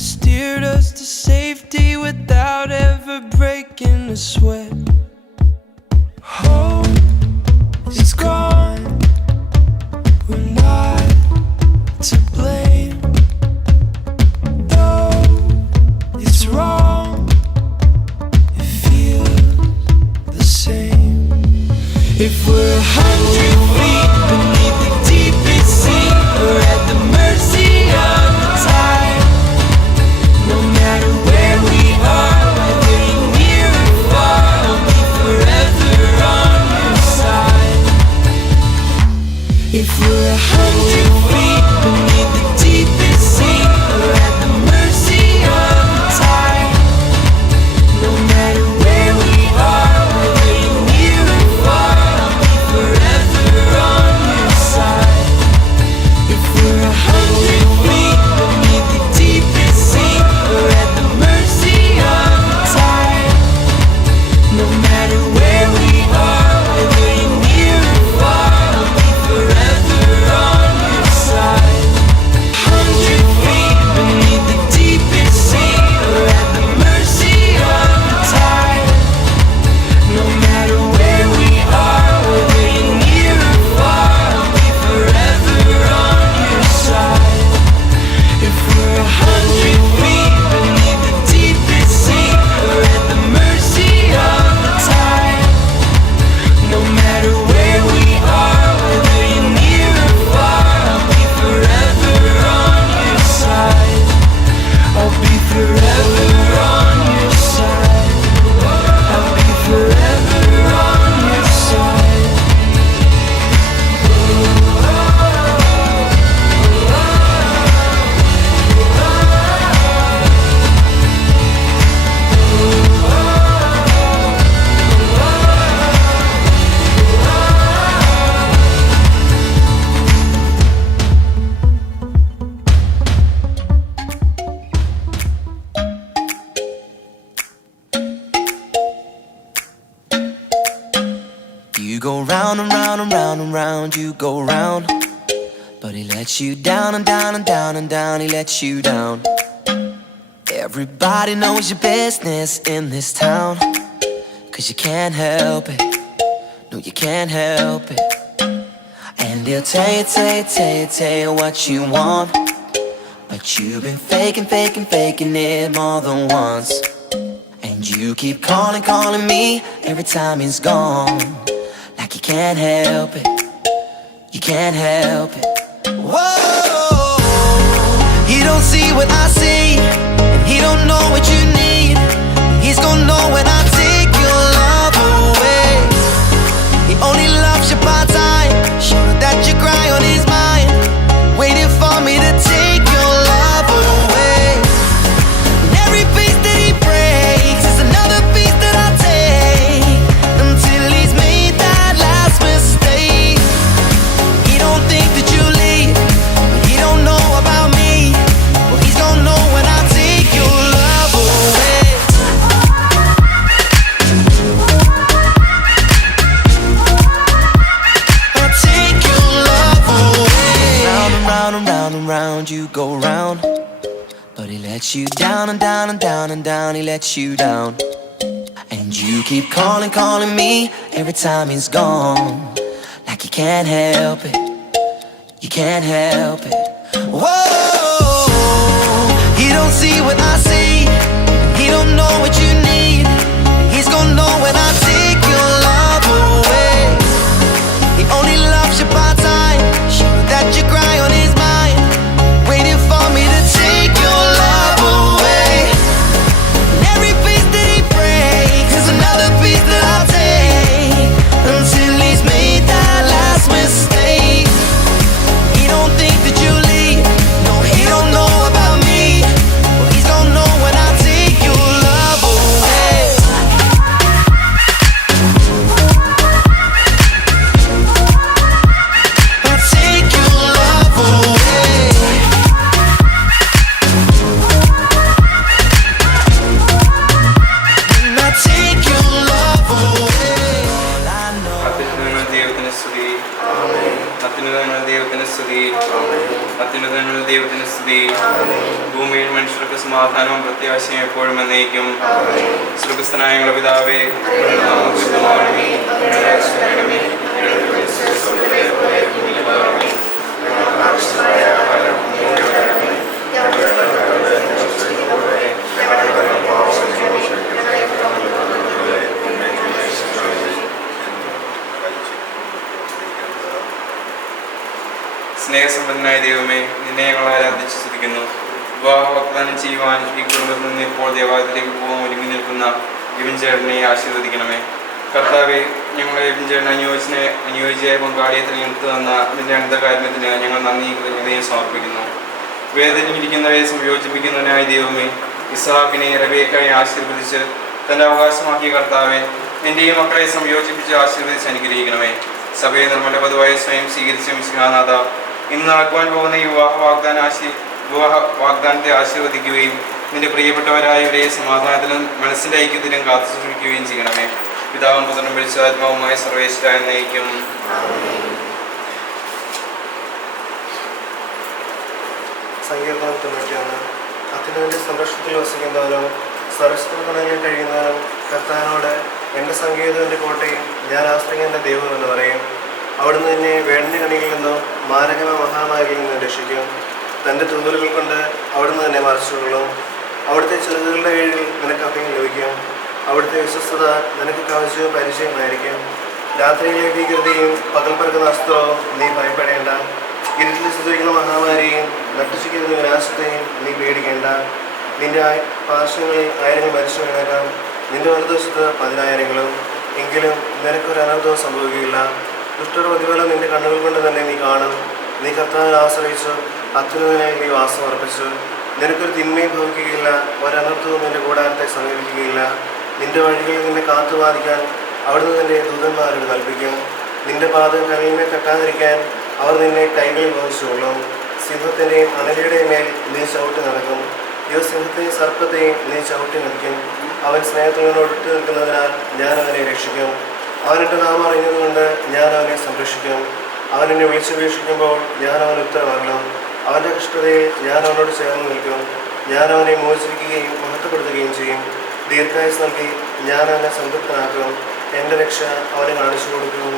steered us to safety without ever breaking a sweat. Hope is gone, we're not to blame. Though it's wrong, it feels the same. If we're 100 feet beneath the deepest sea, we're at the mercy of the tide. No matter where we are, whether you're near or far, I'll be forever on your side. If we're 100 feet beneath the deepest sea, we're at the mercy of the tide. No matter where we are, whether you're near or far, I'll be forever on your side. If we're 100 feet beneath the deepest sea, we're at the mercy of the tide. No matter where we are, whether you're near or far, I'll be forever on your side. 100 feet beneath the deepest sea, we're at the mercy of the tide. No matter where we are, whether you're near or far, I'll be forever on your side. If we're 100 feet beneath the deepest sea, we're at the mercy of the tide. No matter where we are, whether you're near or far, I'll be forever on your side. I'll be forever on your side. I'll be forever on your side. You go round and round and round and round, you go round. But he lets you down and down and down and down, he lets you down. Everybody knows your business in this town, 'cause you can't help it, no you can't help it. And he'll tell you what you want, but you've been faking it more than once. And you keep calling me every time he's gone. Like you can't help it, you can't help it. Whoa, he don't see what I see, and he don't know what you need. He's gonna know when I take your love away. He only loves you part-time, sure that you cry on his mind, waiting for me to take your love away. And every piece that he breaks is another piece that I take, until he's made that last mistake. He don't think that you leave, but he don't know about me. Well, he's gonna know when I take your love away. I take your love away. Round and round and round and round you go round, but he lets you down and down and down and down, he lets you down. And you keep calling me every time he's gone. Like you can't help it, you can't help it. Whoa, he don't see what I see, he don't know what you need. He's gonna know when I take your love away. He only loves you part-time, sure that you cry on his mind, waiting for me to take your love away. And every piece that he breaks is another piece that I take, until he's made that last mistake. He don't think that you leave, no he don't know about me. Well, he's gonna know when I take your love away. I take your love away. And I take your love away. I know. അത്യുന്നതനായ ദൈവത്തിന് സ്തുതി. അത്യുന്നതനായ ദൈവത്തിന് സ്തുതി. അത്യുന്നതനായ ദൈവത്തിന് സ്തുതി. ഭൂമിയിൽ മനുഷ്യൻ മനുഷ്യർക്ക് സമാധാനവും പ്രത്യാശയും എപ്പോഴും എന്നേക്കും. സ്വർഗ്ഗസ്ഥനായ ഞങ്ങളുടെ പിതാവേ, സ്നേഹസമ്പന്നനായ ദൈവമേ, നിന്നെ ഞങ്ങൾ ആരാധിച്ച് സ്തുതിക്കുന്നു. വിവാഹ വാഗ്ദാനം ചെയ്യുവാൻ ഈ കുടുംബത്തിൽ നിന്ന് ഇപ്പോൾ ദേവാലയത്തിലേക്ക് പോകാൻ ഒരുങ്ങി നിൽക്കുന്ന ഇവൻ ചേട്ടനെ ആശീർവദിക്കണമേ. കർത്താവെ, ഞങ്ങളെ ഇവൻ ചേട്ടൻ അനുയോജ്യമായ പങ്കാളിയെ തിരഞ്ഞെടുത്തു തന്ന നിന്റെ അനന്തകാരുണ്യത്തിന് ഞങ്ങൾ നന്ദി കൃതജ്ഞതയും സമർപ്പിക്കുന്നു. വേദനയിരിക്കുന്നവരെ സംയോജിപ്പിക്കുന്നതിനായ ദൈവമേ, ഇസ്ഹാക്കിനെ റബേക്കയെ ആശീർവദിച്ച് തൻ്റെ അവകാശമാക്കിയ കർത്താവെ, നിന്റെയും മക്കളെ സംയോജിപ്പിച്ച് ആശീർവദിച്ച് അനുഗ്രഹിക്കണമേ. സഭയെ നിർമ്മല പതിവായി സ്വയം സ്വീകരിച്ച മിശിഹാനാഥ, ഇന്ന് നടക്കുവാൻ പോകുന്ന ഈ വിവാഹ വാഗ്ദാനത്തെ ആശീർവദിക്കുകയും നിന്റെ പ്രിയപ്പെട്ടവരായവരെ സമാധാനത്തിലും മനസ്സിൻ്റെ ഐക്യത്തിലും കാത്തു സൂക്ഷിക്കുകയും ചെയ്യണമേ. പിതാവും പുത്രനും പരിശുദ്ധാത്മാവുമായ സർവേശ്വരായ നയിക്കും. സങ്കീർത്തനം 91. അത്യുന്നതന്റെ സംരക്ഷണത്തിൽ വസിക്കുന്നവനും സർവ്വശക്തനായി കഴിയുന്നവനും കർത്താവിനോട് എൻ്റെ സങ്കേതവും എൻ്റെ കോട്ടയും ഞാൻ ആശ്രയിക്കുന്ന ദൈവം എന്ന് പറയും. അവിടുന്ന് എന്നെ വേടന്റെ കണിയിൽ നിന്നും മാരകമായ മഹാമാരിയിൽ നിന്നും രക്ഷിക്കും. തൻ്റെ തൂവലുകൾ കൊണ്ട് അവിടുന്ന് തന്നെ മറച്ചുകൊള്ളും. അവിടുത്തെ ചെറുതുകളുടെ കീഴിൽ നിനക്ക് അഭയം ലഭിക്കും. അവിടുത്തെ വിശ്വസ്തത നിനക്ക് കവചവും പരിചയമായിരിക്കും. രാത്രിയിലെ ഭീകരതയും പകൽ പറക്കുന്ന അസ്ത്രവും നീ ഭയപ്പെടേണ്ട. ഇരുട്ടിൽ ചിതറിക്കുന്ന മഹാമാരിയും നട്ടുച്ചിക്കുന്ന വിനാശത്തെയും നീ പേടിക്കേണ്ട. നിന്റെ പാർശ്വങ്ങളിൽ 1000 മരിച്ചു വീണേക്കാം, നിന്റെ വലതുവശത്ത് 10,000. എങ്കിലും നിനക്കൊരു അനർത്ഥവും സംഭവിക്കുകയില്ല. ദുഷ്ടയുടെ പ്രതിഫലം നിന്റെ കണ്ണുകൾ കൊണ്ട് തന്നെ നീ കാണും. നീ കർത്താവിനെ ആശ്രയിച്ചു അത്യുന്നതനായി നീ വാസം അർപ്പിച്ചു. നിനക്കൊരു തിന്മയും ഭവിക്കുകയില്ല, ഒരനർത്ഥവും നിന്റെ കൂടാരത്തെ സമീപിക്കുകയില്ല. നിന്റെ വഴികളിൽ നിന്നെ കാത്തുപാലിക്കാൻ അവിടുന്ന് നിന്റെ ദൂതന്മാരോട് കൽപ്പിക്കും. നിന്റെ പാദം കല്ലിന്മേൽ തട്ടാതിരിക്കാൻ അവർ നിന്നെ കൈകളിൽ വഹിച്ചുകൊള്ളും. സിംഹത്തിൻ്റെയും അണലിയുടെയും മേൽ നീ ചവിട്ടി നടക്കും. സിംഹത്തെയും സർപ്പത്തെയും നീ ചവിട്ടി നിൽക്കും. അവൻ സ്നേഹത്തിനോട് ഇട്ട് നിൽക്കുന്നതിനാൽ ഞാൻ അവനെ രക്ഷിക്കും. അവൻ എൻ്റെ നാമം അറിഞ്ഞതുകൊണ്ട് ഞാൻ അവനെ സംരക്ഷിക്കും. അവൻ എന്നെ വിളിച്ചപേക്ഷിക്കുമ്പോൾ ഞാൻ അവന് ഉത്തരവരുളും. അവൻ്റെ കഷ്ടതയിൽ ഞാൻ അവനോട് ചേർന്ന് നിൽക്കും. ഞാൻ അവനെ മോചിപ്പിക്കുകയും മഹത്വപ്പെടുത്തുകയും ചെയ്യും. ദീർഘായുസ് നൽകി ഞാൻ അവനെ സംതൃപ്തനാക്കും. എൻ്റെ രക്ഷ അവനെ കാണിച്ചു കൊടുക്കും.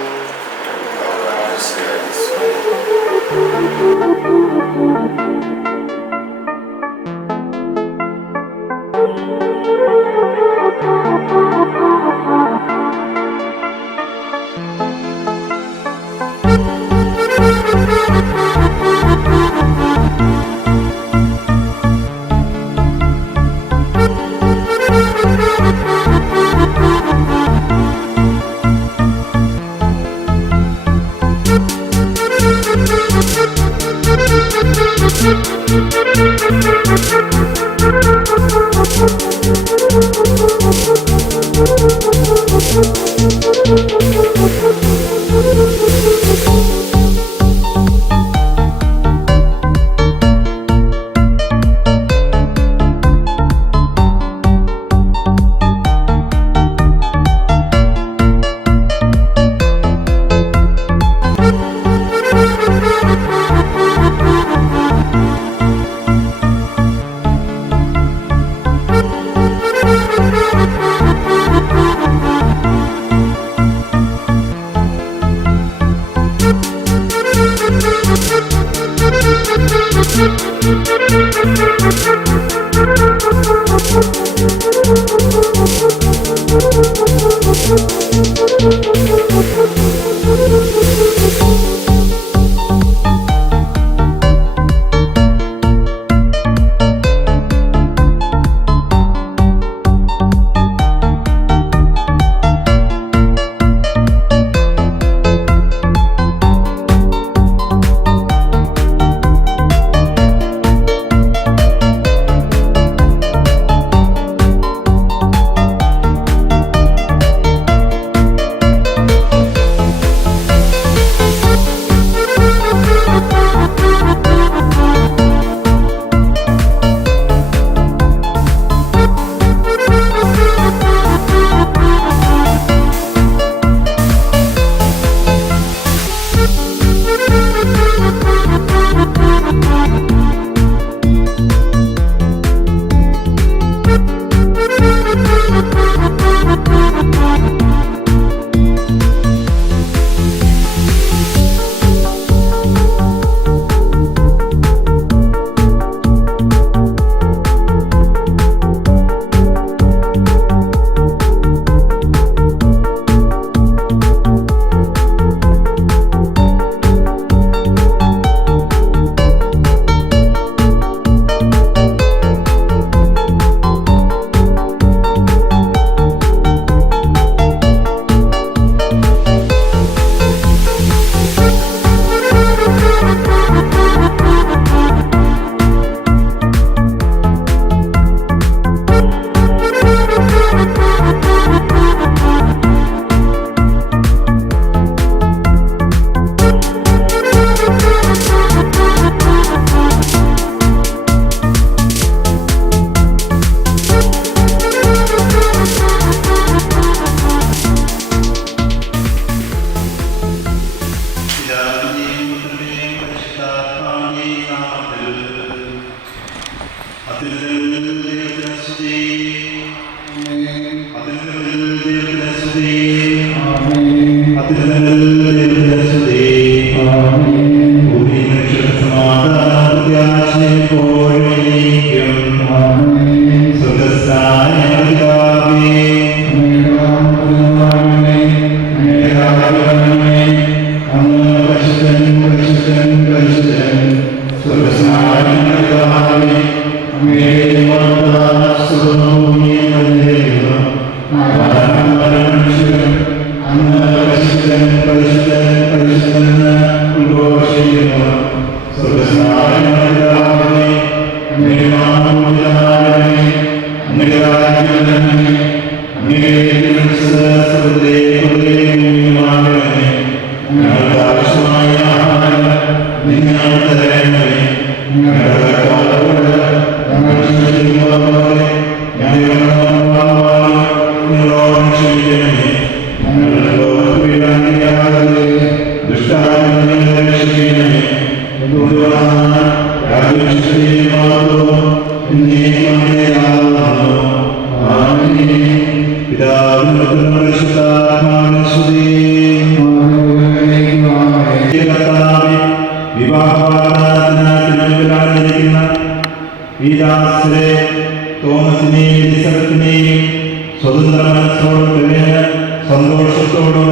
സന്തോഷത്തോടും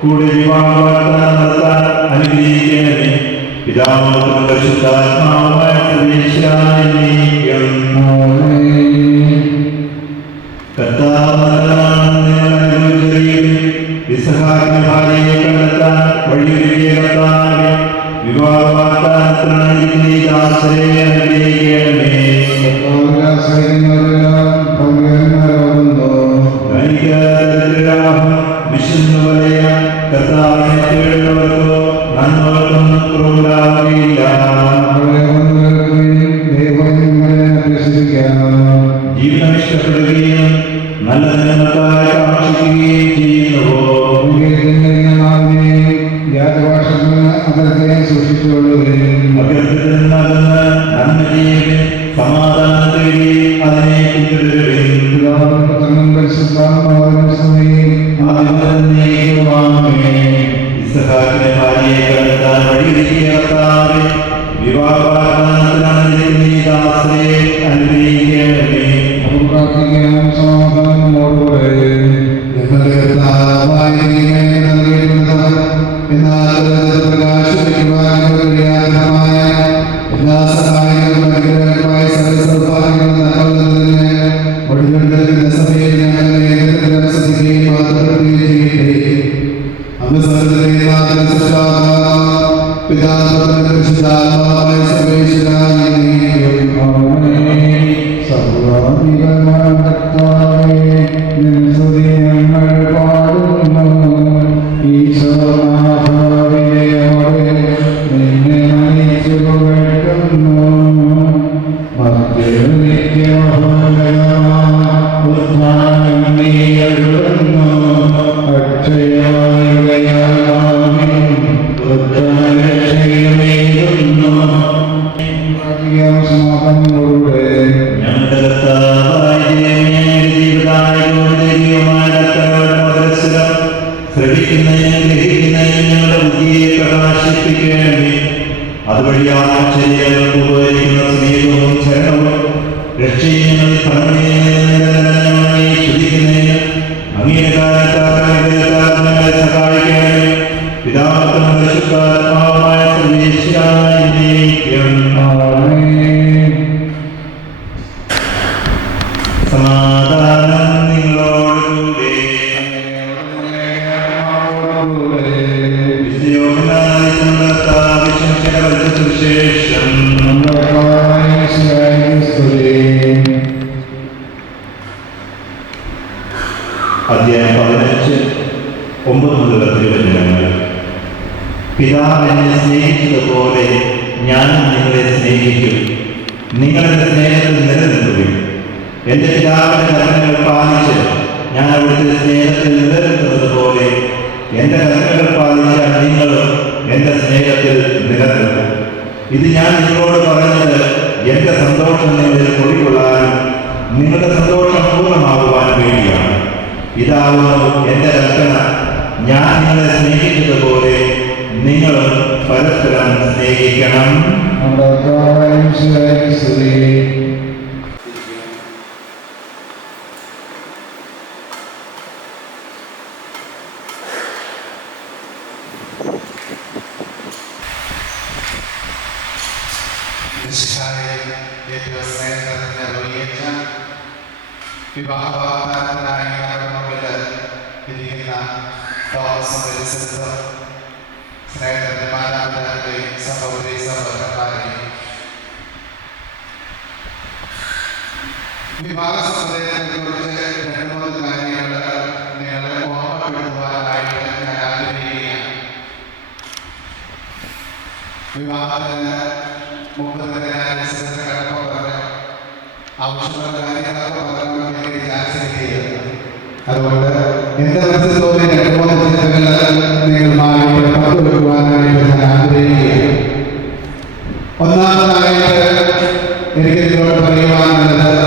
കൂടി വിവാഹം നടത്താൻ അനുഗ്രഹിക്കണമേ. പിതാവും പരിശുദ്ധാത്മാവുമായ ഇസ്ഹാക്കിന്റെ ഭാര്യയെ കണ്ടെത്താൻ വഴിയൊരുക്കിയ കർത്താവേ, വിവാഹവാഗ്ദാനത്തിനായി ഈ ദാസരെ അനുഗ്രഹിക്കണമേ. വിശുദ്ധ വലയാൻ കർത്താവിനെ തേടുന്നവർക്കോ നന്മകളൊന്നും കുറവുണ്ടാവുകയില്ല. ജീവിതം ഇഷ്ടപ്പെടുകയും നല്ല ജനങ്ങൾക്കായി കാക്ഷിക്കുകയും ചെയ്യുന്നുവോ അകർത്തുന്നതെന്ന് നന്മ ചെയ്യുകയും സമാധാനം തേടി അതിനെ പിന്തുടരുകയും ഇസ്ഹാക്കിന്റെ ഭാര്യയെ കണ്ടെത്താൻ വഴിയൊരുക്കിയ കർത്താവേ, വിവാഹവാഗ്ദാനത്തിനായി ഈ ദാസരെ അനുഗ്രഹിക്കണമേ. അതുവഴി ആശ്ചര്യങ്ങൾക്ക് ഉപകരിക്കുന്ന സ്നേഹവും ചരണവും രക്ഷയും ശ്രദ്ധിക്കുന്നതിന് അംഗീകാരങ്ങളെ സഹായിക്കാനും പിതാവും പരിശുദ്ധാത്മാവുമായ സമാധാനം നിങ്ങളോടുകൂടെ. സുവിശേഷം അധ്യായം 15 9 മുതൽ 11. പിതാവ് എന്നെ സ്നേഹിച്ചതുപോലെ ഞാനും നിങ്ങളെ സ്നേഹിക്കും. നിങ്ങളുടെ സ്നേഹത്തിൽ നിലനിൽക്കുകയും എൻ്റെ പിതാവിൻ്റെ കൽപ്പനകൾ പാലിച്ച് ഞാൻ അവിടുത്തെ സ്നേഹത്തിൽ നിലനിൽക്കുന്നത് പോലെ എൻ്റെ കൽപ്പനകൾ പാലിച്ചാൽ നിങ്ങളും എൻ്റെ സ്നേഹത്തിൽ നിലനിൽക്കും. ഇത് ഞാൻ നിങ്ങളോട് പറഞ്ഞത് എൻ്റെ സന്തോഷം നിങ്ങളിൽ കുടികൊള്ളാനും നിങ്ങളുടെ സന്തോഷം പൂർണ്ണമാകുവാനും വേണ്ടിയാണ്. ഇതാവുന്നു എൻ്റെ കൽപ്പന, ഞാൻ നിങ്ങളെ സ്നേഹിച്ചതുപോലെ നിങ്ങളും പരസ്പരം സ്നേഹിക്കണം. ഏറ്റവും സ്നേഹത്തിന് അറിയിച്ച വിവാഹവാഗ്ദാനത്തിനായി മുമ്പിൽ ഇരിക്കുന്ന തോമസ് പരിസരത്ത് സ്നേഹത്തിന്റെ മാതാപിതാക്കളെയും സഹോദരി സഹോദരന്മാരെയും വിവാഹ സമുദായത്തെക്കുറിച്ച് 2-3 കാര്യങ്ങൾ നിങ്ങളെ ഓർമ്മപ്പെടുത്തുവാനായിട്ട് ഞാൻ ആഗ്രഹിക്കുകയാണ്. വിവാഹത്തിന് മുമ്പ് തന്നെ ഞാൻ കടപ്പം പറഞ്ഞു ആവശ്യമുള്ള കാര്യങ്ങളൊക്കെ പറയാൻ വേണ്ടി വിചാരിച്ചിരിക്കുകയാണ്. അതുകൊണ്ട് എന്റെ മനസ്സിൽ തോന്നി 2-3 ചിന്തകൾ നിങ്ങളുമായിട്ട് പങ്കുവെക്കുവാനായിട്ട് ഞാൻ ആഗ്രഹിക്കുകയാണ്. ഒന്നാമതായിട്ട് എനിക്ക് നിങ്ങളോട് പറയുവാനുള്ളത്,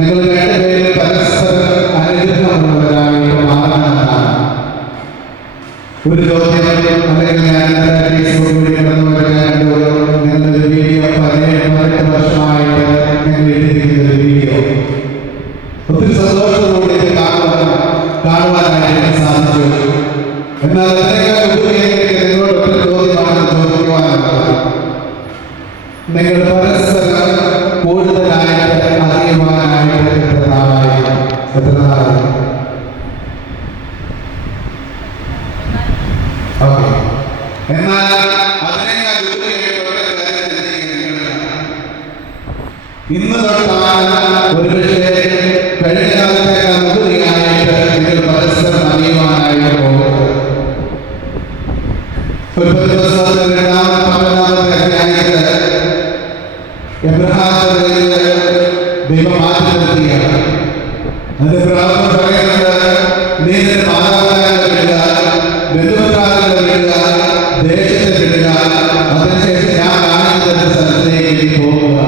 നിങ്ങൾ രണ്ടുപേരും പരസ്പരം അനുഗ്രഹമുള്ളവരായിട്ട് മാറണമെന്നാണ്. ഒരു ചോദ്യം അല്ലെങ്കിൽ ഞാൻ ഫേസ്ബുക്കിൽ നിങ്ങളൊരു വീഡിയോ 18 വർഷമായിട്ട് നിങ്ങൾ എഴുതിയിരിക്കുന്ന ഒരു വീഡിയോ ഒത്തിരി സന്തോഷത്തോടെ ഇത് കാണുവാനായിട്ട് എനിക്ക് സാധിച്ചു. എന്നാൽ നിങ്ങളോട് ഒറ്റ ചോദ്യമാണ് ചോദിക്കുവാനുള്ളത്. നിങ്ങൾ പരസ്പരം കൂടുതലായിട്ട് അറിയുവാനായിട്ട് എത്ര നാളായി? ഓക്കെ. എന്നാൽ അതിനേക്കാൾ ഇന്ന് തൊട്ടാണ് ഒരുപക്ഷെ കഴിഞ്ഞ കാലത്തേക്കാൾ ഉപരിയായിട്ട് നിങ്ങൾ പരസ്പരം അറിയുവാനായിട്ട് പോകുന്നത്. ഒരു ദിവസത്തിൽ 2-ാമത്തെ അധ്യായത്തിൽ എബ്രഹാമിനെ ദൈവം മാറ്റി നിർത്തുകയാണ്. അതിന്റെ പ്രാർത്ഥന പറയുന്നത്, നീ നിന്റെ മാതാപിതാക്കളെ വിടുക, ബന്ധുമിത്രാദികളെ വിടുക, ദേശത്തെ വിടുക, അതിനുശേഷം ഞാൻ കാണിക്കുന്ന സ്ഥലത്തേക്ക് നീ പോകുക.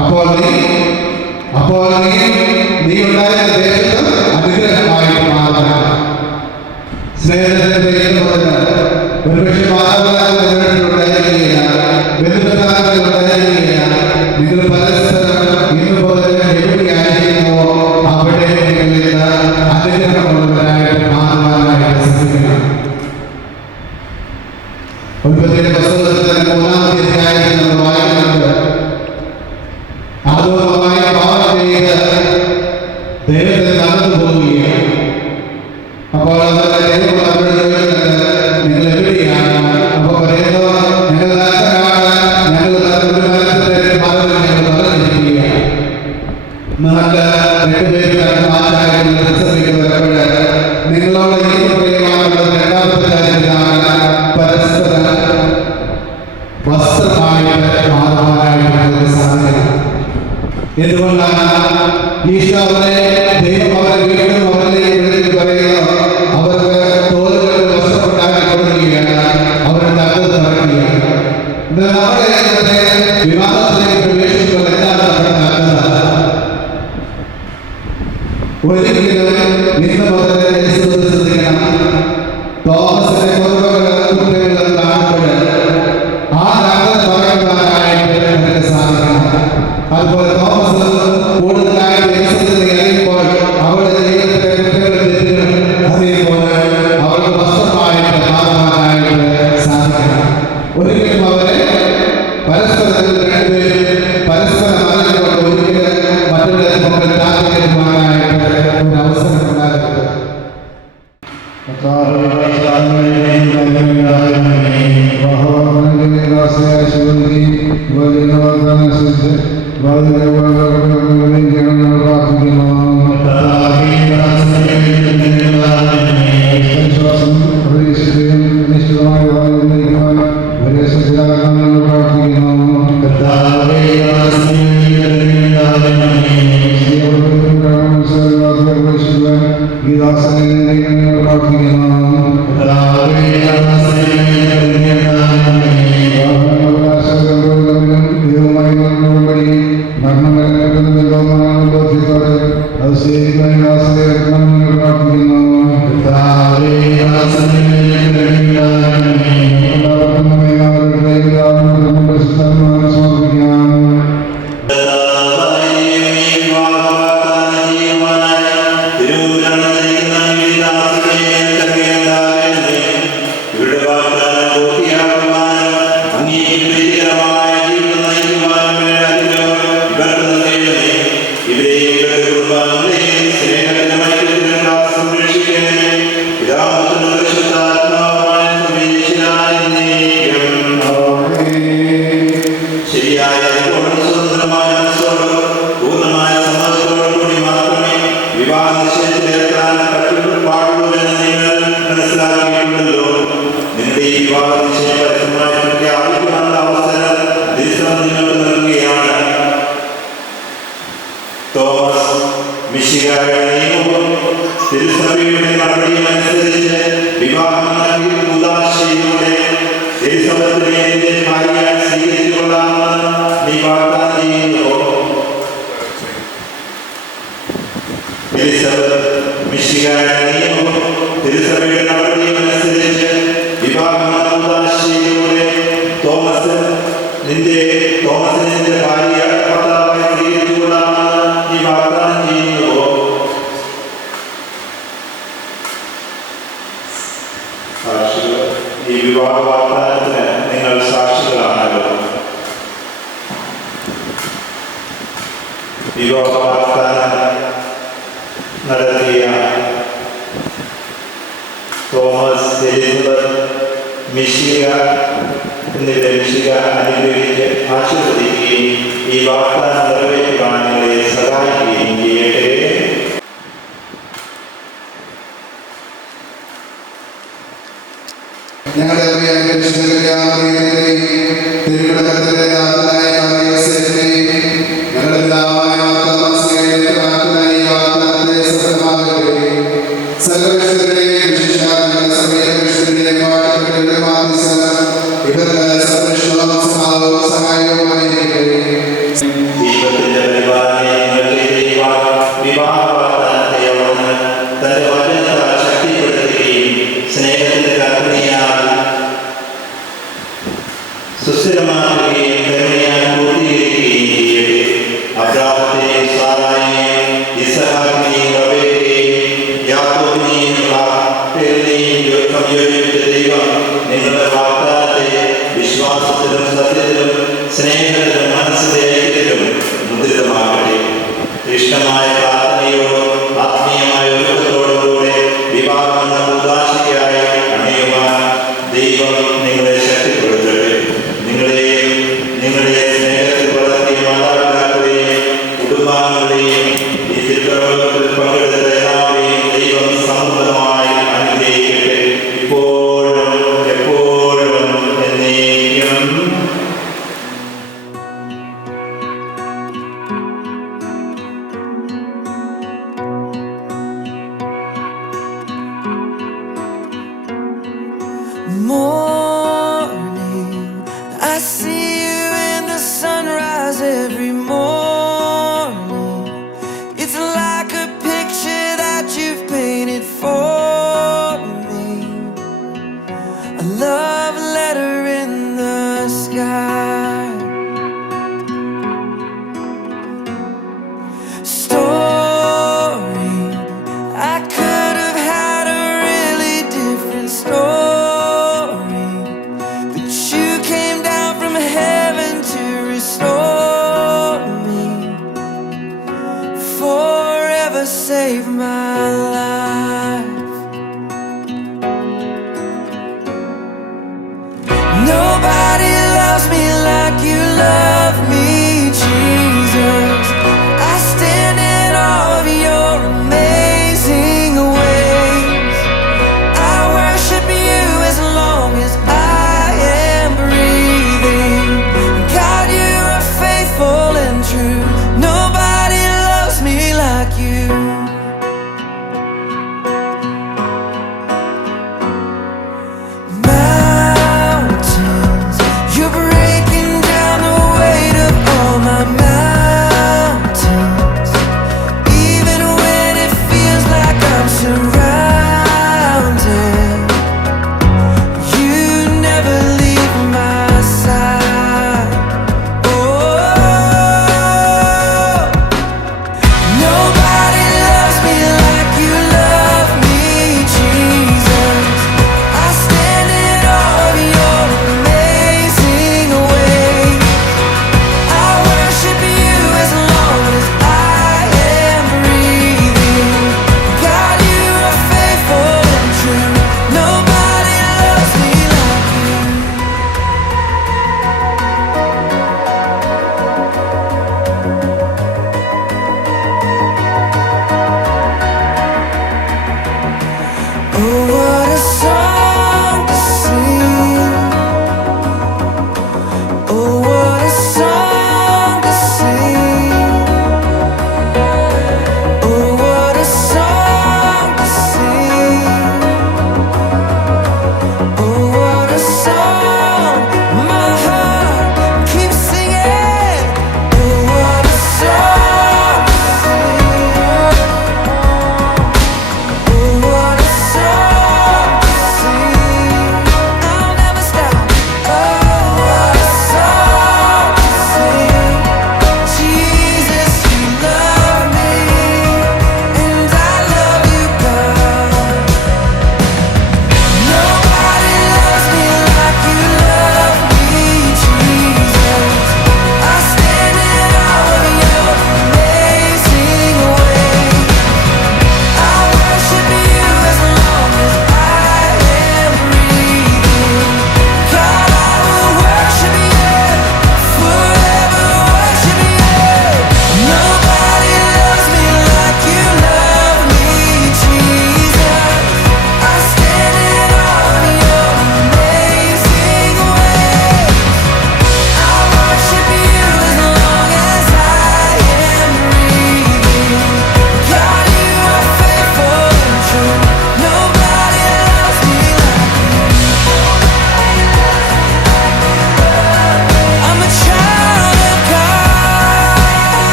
അപ്പോൾ നീ ഉണ്ടായിരുന്ന ദേശത്ത് അനുഗ്രഹമായിട്ട് മാറണം. സ്നേഹത്തിന്റെ ഒരുപക്ഷെ മാതാപിതാക്കൾ ഉണ്ടായിരിക്കുകയില്ല, ബന്ധുമിത്രാദികൾ ഉണ്ടായിരിക്കുകയില്ല. നിങ്ങൾ പരസ്പരം ഇന്ന് പോലെ എവിടെയായിരിക്കുമോ അവിടെ നിങ്ങൾ അനുഗ്രഹമുള്ളവരായിട്ട് മാറുവാനായിട്ട് ശ്രമിക്കണം. ഉൽപ്പത്തിയുടെ പുസ്തകത്തിൽ 3-ാമത്തെ അധ്യായത്തിൽ നമ്മൾ വായിക്കുന്നത്, ആദവുമായി പാപം ചെയ്ത് ദൈവത്തിൽ നടന്നു പോവുകയാണ്. അപ്പോൾ നിങ്ങൾ എവിടെയാണ്? അപ്പോൾ പറയുന്നത്, ഞങ്ങൾ നിങ്ങളോട് എനിക്ക് പറയുവാനുള്ളത് 2-ാമത്തെ കാര്യത്തിലാണ് പരസ്പരം വസ്ത്രമായിട്ട് മാറുവാനായിട്ട് സാധിക്കണം. എന്തുകൊണ്ടാണ് ഈശോ ദൈവം അവരെ വീണ്ടും അവരിലേക്ക് പറയുന്നു, അവർക്ക് തോലുകൾ വസ്ത്രമുണ്ടാക്കി കൊടുക്കുകയാണ്, അവരുടെ അകത്ത് നടക്കുകയാണ്. നമ്മുടെ വിവാഹത്തിലേക്ക് പ്രവേശിക്കുമ്പോൾ എന്താണ് നടക്കുന്നത്? ഒരിക്കലും ഇന്ന് മുതൽ ശ്രദ്ധിക്കണം. തോമസിന്റെ കുട്ടികൾ കാണുമ്പോൾ ആ നഗരം പറയുവാനായിട്ട് നമുക്ക് സാധിക്കണം. അതുപോലെ തോമസ് കൂടുതലായിട്ട് അറിയുമ്പോൾ അവരുടെ ജീവിതത്തിലെ കുട്ടികളുടെ അതേപോലെ അവർക്ക് വസ്ത്രമായിട്ട് മാറുവാനായിട്ട് സാധിക്കണം. ഒരിക്കലും അവരെ പരസ്പരത്തിൽ രണ്ടുപേരും പരസ്പരം അറിഞ്ഞുകൊണ്ട് ഒരിക്കലും മറ്റുള്ള താല്പര്യമാനായിട്ട് ഒരു അവസരം ഉണ്ടാകുന്നത്. ഈ തോമസ് മിശിഹായുടെ നിയമവും തിരുസഭയുടെ നടപടിയുമനുസരിച്ച് വിവാഹം നൽകി ഉദാശയിലൂടെ തിരുസഭത്തിനെ നിന്റെ ഭാര്യയായി സ്വീകരിച്ചുകൊള്ളാമെന്ന് നീ വാഗ്ദാനം ചെയ്യുന്നു. മിശിഹായുടെ നിയമവും തിരുസഭയുടെ നടപടിയുമനുസരിച്ച് വിവാഹം ഉദാശയിലൂടെ തോമസിനെ നിന്റെ ഭാര്യ ഭർത്താവായി സ്വീകരിച്ചുകൊള്ളാമെന്ന് നീ വാഗ്ദാനം ചെയ്യുന്നു. സാക്ഷികൾ, ഈ വിവാഹ വാഗ്ദാനത്തിന് നിങ്ങൾ സാക്ഷികളാണല്ലോ. വിവാഹ വാഗ്ദാനം നടത്തിയ തോമസ്, എലിസബത്ത്, മിശിഹ എന്നിവരെ മിശിഹ അനുഗ്രഹിച്ച് ആശീർവദിക്കുകയും ഈ വാഗ്ദാനം നിറവേറ്റുവാൻ നിങ്ങളെ സഹായിക്കുകയും ചെയ്യട്ടെ. ഞങ്ങളുടെ ദൈവത്തിന്റെ വിവാഹ വാഗ്ദാനത്തെ അവിടുന്ന് തന്റെ വചനത്താൽ ശക്തിപ്പെടുത്തുകയും സ്നേഹത്തിന്റെ കൽപ്പനയാൽ സുസ്ഥിരമാക്കുകയും കരുണയാൽ പൂർത്തീകരിക്കുകയും ചെയ്യട്ടെ. അബ്രാഹത്തെയും സാറായെയും ഇസഹാക്കിനെയും റബേക്കയെയും യാക്കോബിനെയും റാഹേലിനെയും സംയോജിപ്പിച്ച ദൈവം നിങ്ങളുടെ വാഗ്ദാനത്തെ വിശ്വാസത്തിലും സത്യത്തിലും സ്നേഹത്തിലും മനസ്സിന്റെ ഐക്യത്തിലും മുദ്രിതമാകട്ടെ. ഇഷ്ടമായ പ്രാർത്ഥനയോടും ആത്മീയമായ ഒരുക്കത്തോടുകൂടെ വിവാഹം എന്ന ഉദാശിക്കായി അണിയുവാൻ ദൈവം നിങ്ങളെ ശക്തിപ്പെടുത്തട്ടെ. നിങ്ങളെയും നിങ്ങളുടെ സ്നേഹത്തിൽ വളർത്തിയ മാതാപിതാക്കളെയും കുടുംബാംഗങ്ങളെയും ഈ തിരുപ്രവർത്തനത്തിൽ പങ്കെടുത്ത എല്ലാവരെയും ദൈവം സമൃദ്ധമായി അനുഗ്രഹിക്കട്ടെ, ഇപ്പോഴും എപ്പോഴും എന്നേക്കും. Morning, I see you in the sunrise every morning. It's like a picture that you've painted for me. A love letter in the sky. Story, I could have had a really different story, but you came down from heaven to restore me, forever save my life. Nobody loves me like you love me, Jesus. I stand in awe of your amazing ways. I worship you as long as I am breathing. God, you are faithful and true. Nobody loves me like you.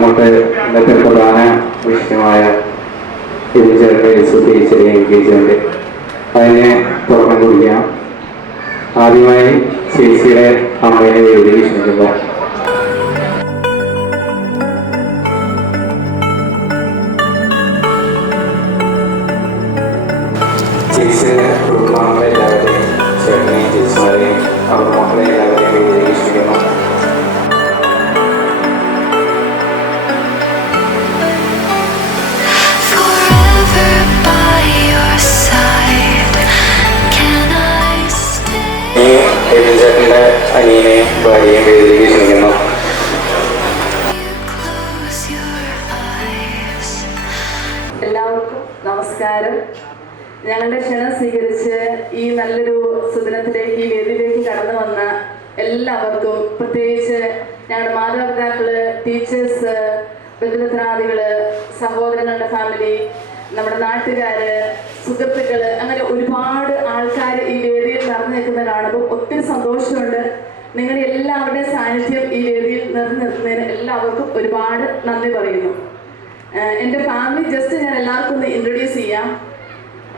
നമുക്ക് ഇന്നത്തെ പ്രധാന വിഷയമായ ടീച്ചറെ engagement അതിനെ തുറന്നു കുറിക്കാം. ആദ്യമായി ചേച്ചിയുടെ അമ്മയെ വേദിയിൽ ക്ഷണിക്കുന്നു. ചേച്ചിയുടെ കുടുംബാംഗങ്ങളെ എല്ലാവരെയും ചേട്ടനെയും ചേച്ചിമാരെയും അവരുടെ മക്കളെ എല്ലാവരെയും വേദിയിൽ ക്ഷണിക്കുന്നു. ചേട്ടൻ്റെ അനിയനെയും ഭാര്യയും വേദിയിൽ ക്ഷണിക്കുന്നു. എല്ലാവർക്കും നമസ്കാരം. ഞങ്ങളുടെ ക്ഷണം സ്വീകരിച്ച് ഈ നല്ലൊരു സുദിനത്തിലേക്ക് ഈ വേദിയിലേക്ക് കടന്നു വന്ന എല്ലാവർക്കും, പ്രത്യേകിച്ച് ഞങ്ങളുടെ മാതാപിതാക്കള്, ടീച്ചേഴ്സ്, ബന്ധുമിത്രാദികള്, സഹോദരങ്ങളുടെ ഫാമിലി, നമ്മുടെ നാട്ടുകാര്, സുഹൃത്തുക്കള്, അങ്ങനെ ഒരുപാട് ആൾക്കാർ ഈ വേദിയിൽ നിറഞ്ഞു നിൽക്കുന്നത് കാണുമ്പോൾ ഒത്തിരി സന്തോഷമുണ്ട്. നിങ്ങളുടെ എല്ലാവരുടെയും സാന്നിധ്യം ഈ വേദിയിൽ നിറഞ്ഞു നിൽക്കുന്നതിന് എല്ലാവർക്കും ഒരുപാട് നന്ദി പറയുന്നു. എൻ്റെ ഫാമിലി ജസ്റ്റ് ഞാൻ എല്ലാവർക്കും ഒന്ന് ഇൻട്രൊഡ്യൂസ് ചെയ്യാം.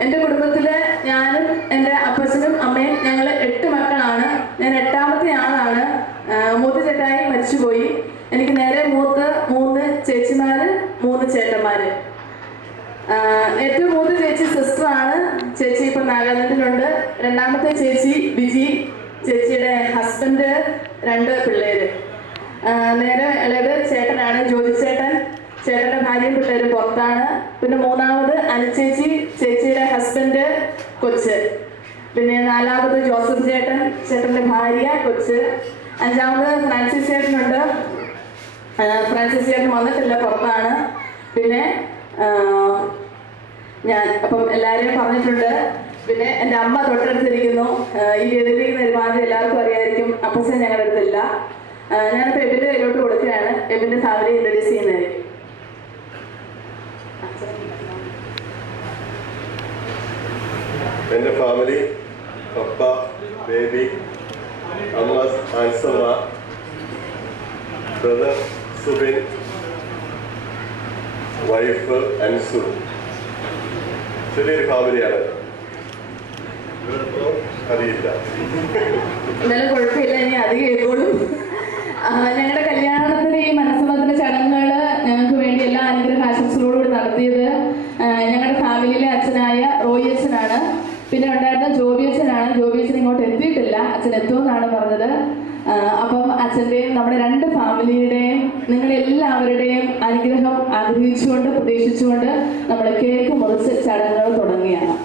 എൻ്റെ കുടുംബത്തിൽ ഞാനും എൻ്റെ അപ്പച്ചനും അമ്മയും ഞങ്ങൾ 8 മക്കളാണ്. ഞാൻ 8ാമത്തെ ആളാണ്. മൂത്ത ചേട്ടായി മരിച്ചുപോയി. എനിക്ക് നേരെ 3 ചേച്ചിമാർ, 3 ചേട്ടന്മാർ. ഏറ്റവും മൂത്ത ചേച്ചി സിസ്റ്ററാണ്. ചേച്ചി ഇപ്പം നാഗാലാൻഡിലുണ്ട്. 2ാമത്തെ ചേച്ചി ബിജി, ചേച്ചിയുടെ ഹസ്ബൻഡ്, 2 പിള്ളേര്. നേരെ ഇളയത് ചേട്ടനാണ്, ജ്യോതി ചേട്ടൻ. ചേട്ടൻ്റെ ഭാര്യയും പിള്ളേരും പുറത്താണ്. പിന്നെ 3ാമത് അനുചേച്ചി, ചേച്ചിയുടെ ഹസ്ബൻഡ്, കൊച്ച്. പിന്നെ 4ാമത് ജോസഫ് ചേട്ടൻ, ചേട്ടൻ്റെ ഭാര്യ, കൊച്ച്. 5ാമത് ഫ്രാൻസിസ് ചേട്ടനുണ്ട്. ഫ്രാൻസിസ് ചേട്ടൻ വന്നിട്ടില്ല, പുറത്താണ്. പിന്നെ ഞാൻ അപ്പം എല്ലാവരെയും പറഞ്ഞിട്ടുണ്ട്. പിന്നെ എൻ്റെ അമ്മ തൊട്ടടുത്തിരിക്കുന്നു. ഈ വേദിയിലിരിക്കുന്ന ഒരുമാതിരി എല്ലാവർക്കും അറിയായിരിക്കും. അപ്പച്ചൻ ഞങ്ങളുടെ അടുത്തില്ല. ഞാനിപ്പോൾ എബിൻ്റെ കയ്യിലോട്ട് കൊടുക്കുകയാണ്. എബിൻ്റെ ഫാമിലി ഇൻട്രൊഡ്യൂസ് ചെയ്യുന്നതായിരിക്കും. എൻ്റെ ഫാമിലി: പപ്പ, ബേബി, അമ്മ ആൻസമ്മ, ബ്രദർ സുബിൻ, വൈഫ് അൻസു. ചെറിയൊരു ഫാമിലിയാണ്. അറിയില്ല, എന്നാലും കുഴപ്പമില്ല, ഇനി അധികം കേൾക്കോളും. ഞങ്ങളുടെ കല്യാണത്തിന് ഈ മനസ്സമ്മതത്തിന്റെ ചടങ്ങുകൾ ഞങ്ങൾക്ക് വേണ്ടി എല്ലാ അനുഗ്രഹ ആശംസകളോടുകൂടി നടത്തിയത് ഞങ്ങളുടെ ഫാമിലിയിലെ അച്ഛനായ റോയി അച്ഛനാണ്. പിന്നെ ഉണ്ടായിരുന്ന ജോബി അച്ഛനാണ്. ജോബി അച്ഛൻ ഇങ്ങോട്ട് എത്തിയിട്ടില്ല, അച്ഛൻ എത്തുമെന്നാണ് പറഞ്ഞത്. അപ്പം അച്ഛൻ്റെയും നമ്മുടെ 2 ഫാമിലിയുടെയും നിങ്ങളെല്ലാവരുടെയും അനുഗ്രഹം ആഗ്രഹിച്ചുകൊണ്ട്, പ്രതീക്ഷിച്ചുകൊണ്ട് നമ്മൾ കേക്ക് മുറിച്ച് ചടങ്ങുകൾ തുടങ്ങുകയാണ്.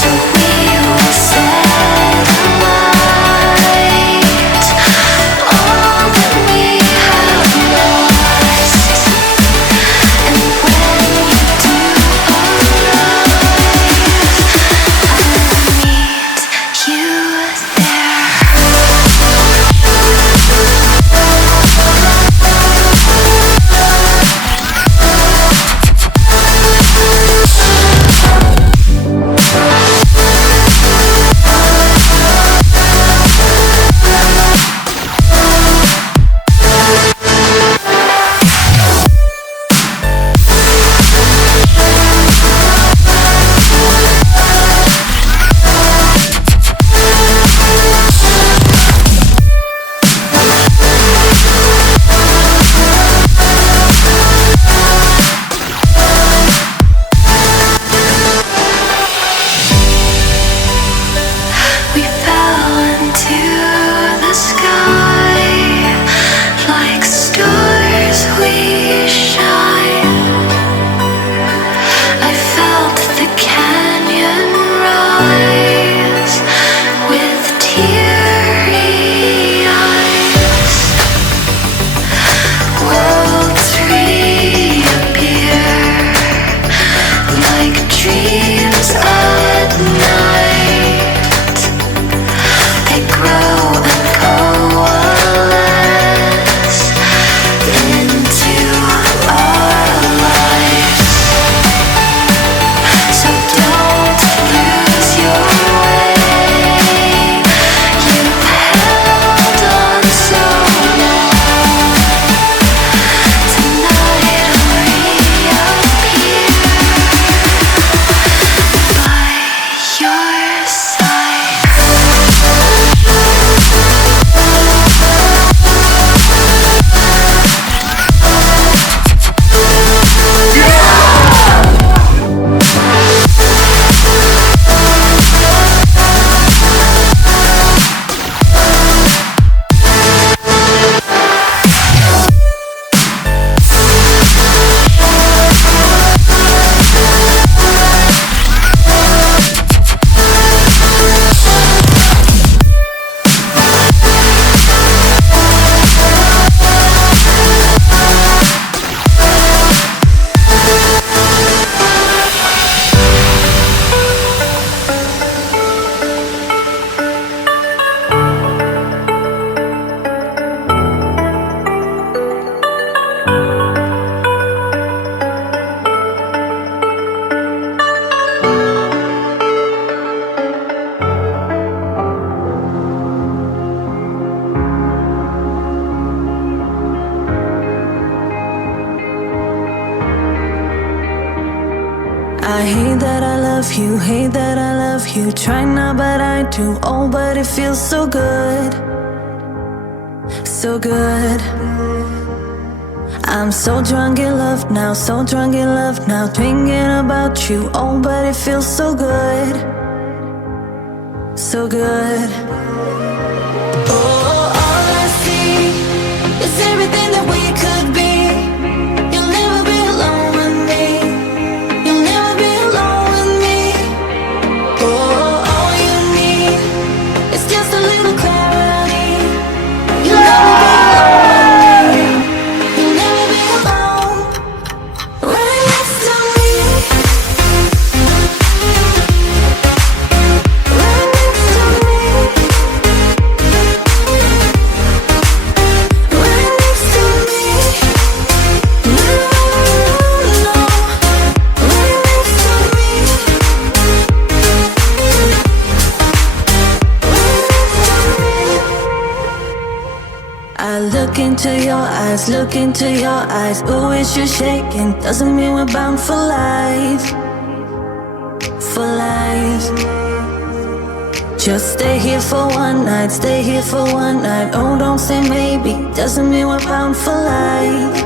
So we will say I hate that I love you, hate that I love you. Try not, but I do. Oh, but it feels so good, so good. I'm so drunk in love now, so drunk in love now. Thinking about you, oh, but it feels so good, so good. Oh, all I see is everything that we could be. You'll never be alone with me. You'll never be alone with me. Oh, all you need is just a little clarity. You'll never be alone with me. You'll never be alone. Right next to me. Right next to me. Right next to me. No, no. Right next to me. I look into your eyes, look into your eyes. Ooh, it's you shaking. Doesn't mean we're bound for life, for life. Just stay here for one night, stay here for one night. Oh, don't say maybe. Doesn't mean we're bound for life,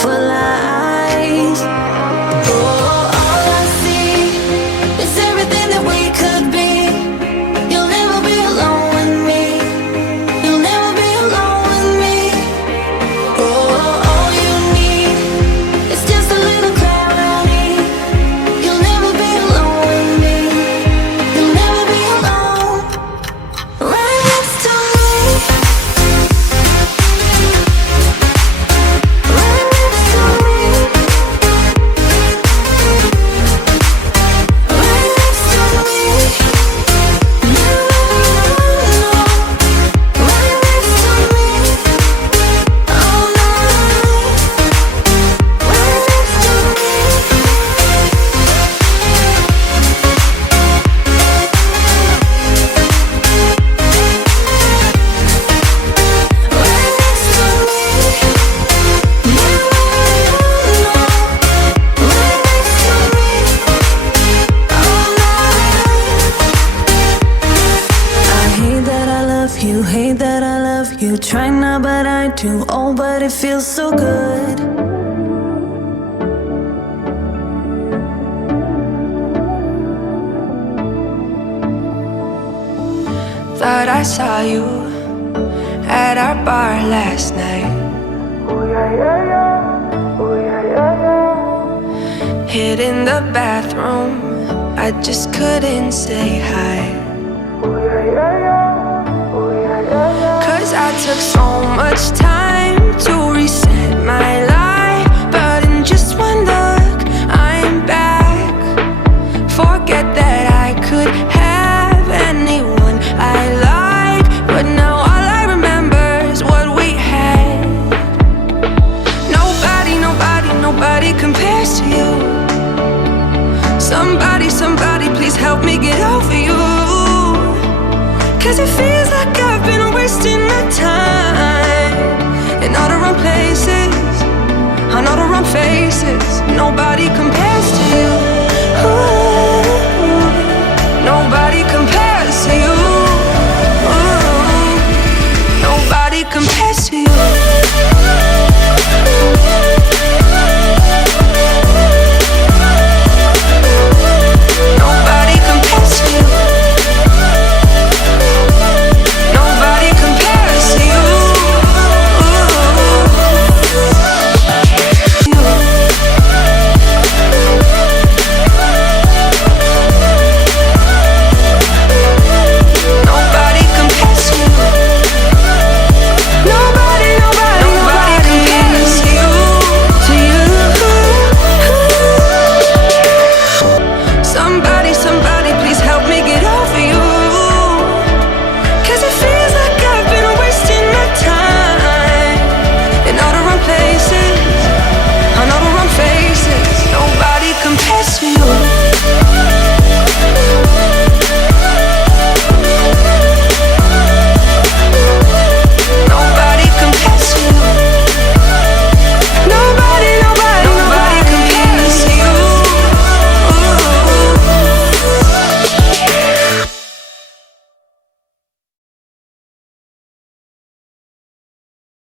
for life. Oh, all I see is everything that we could be. You'll never be alone with me. You'll never be alone with me. Oh, all you need is just a little clarity. You'll never be alone with me. You'll never be alone. Right next to me. Right next to me. Right next to me. No, no. Right next to me. Oh no. Right next to me. Right next to me. No, no. Right next to me. Oh no. I hate that I love you, hate that I love you. Try not, but I do. Oh, but it feels so good. Thought I saw you at our bar last night. Hid in the bathroom, I just couldn't say hi. Cause I took so much time to reset my life, but in just one look, I'm back. Forget that I could have anyone I like, but now all I remember is what we had. Nobody, nobody, nobody compares to you. Somebody, somebody, please help me get over you. Cause it feels like I've been wasting my time in all the wrong places, on all the wrong faces. Nobody compares to you.